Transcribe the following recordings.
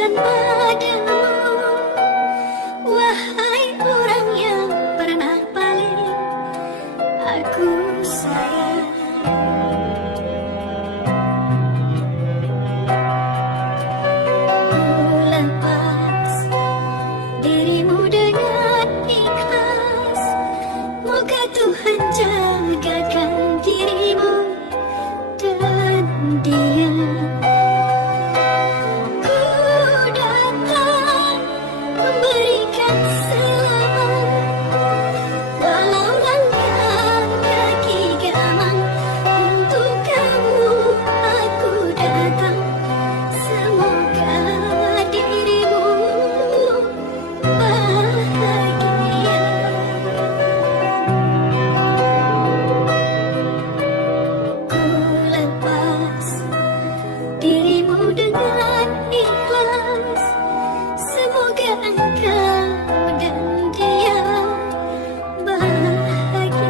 ucapkan padamu, wahai orang yang pernah paling aku sayang. Kulepas dirimu dengan ikhlas, moga Tuhan jagakan dirimu dan dia. Ku datang memberikan selamat, walau langkah kaki gamang. Untuk kamu aku datang, semoga dirimu bahagia. Kulepas dirimu dengan ikhlas, semoga engkau dan dia bahagia.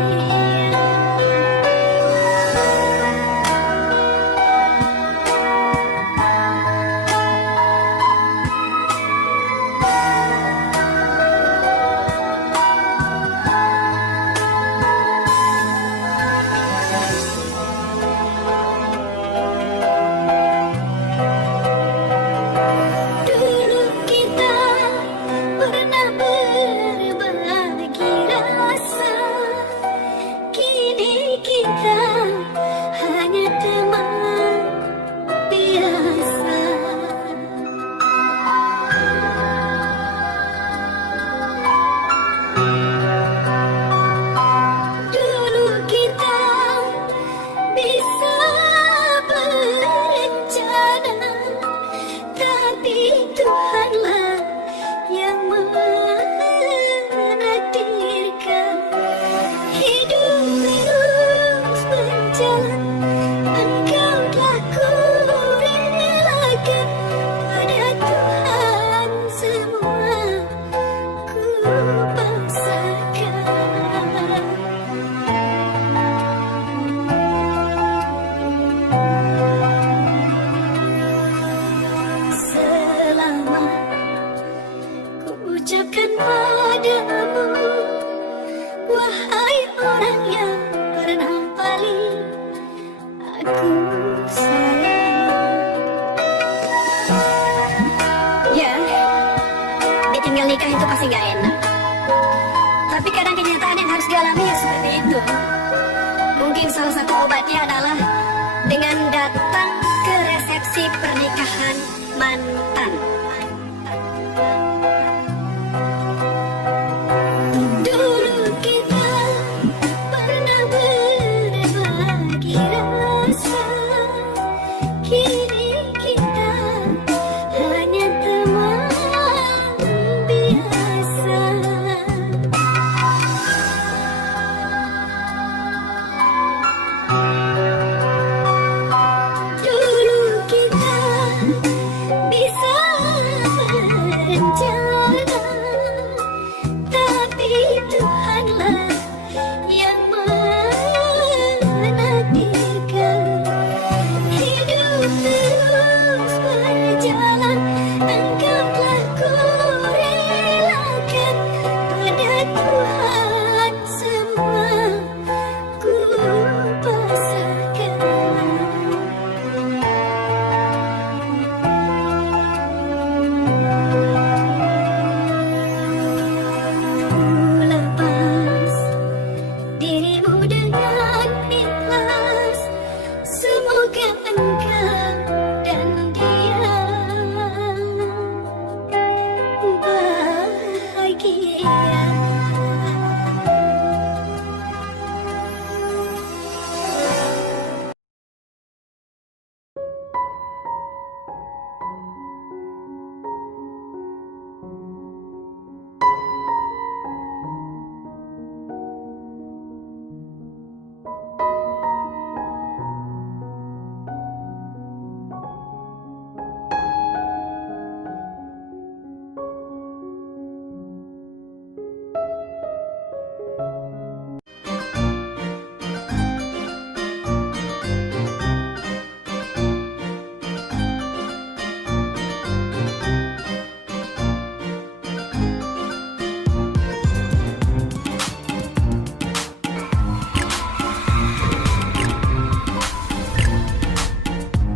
Dulu kita pernah berbagi rasa, kini kita hanya teman biasa. Dulu kita bisa berencana, tapi Tuhanlah yang menakdirkan. Hidup terus berjalan, engkau telah kurelakan. Pada Tuhan semua ku pasrahkan. Selamat ku ucapkan padamu, wahai orang yang pernah paling aku sayang. Ya, ditinggal nikah itu pasti gak enak, tapi kadang kenyataan yang harus dialami ya seperti itu. Mungkin salah satu obatnya adalah dengan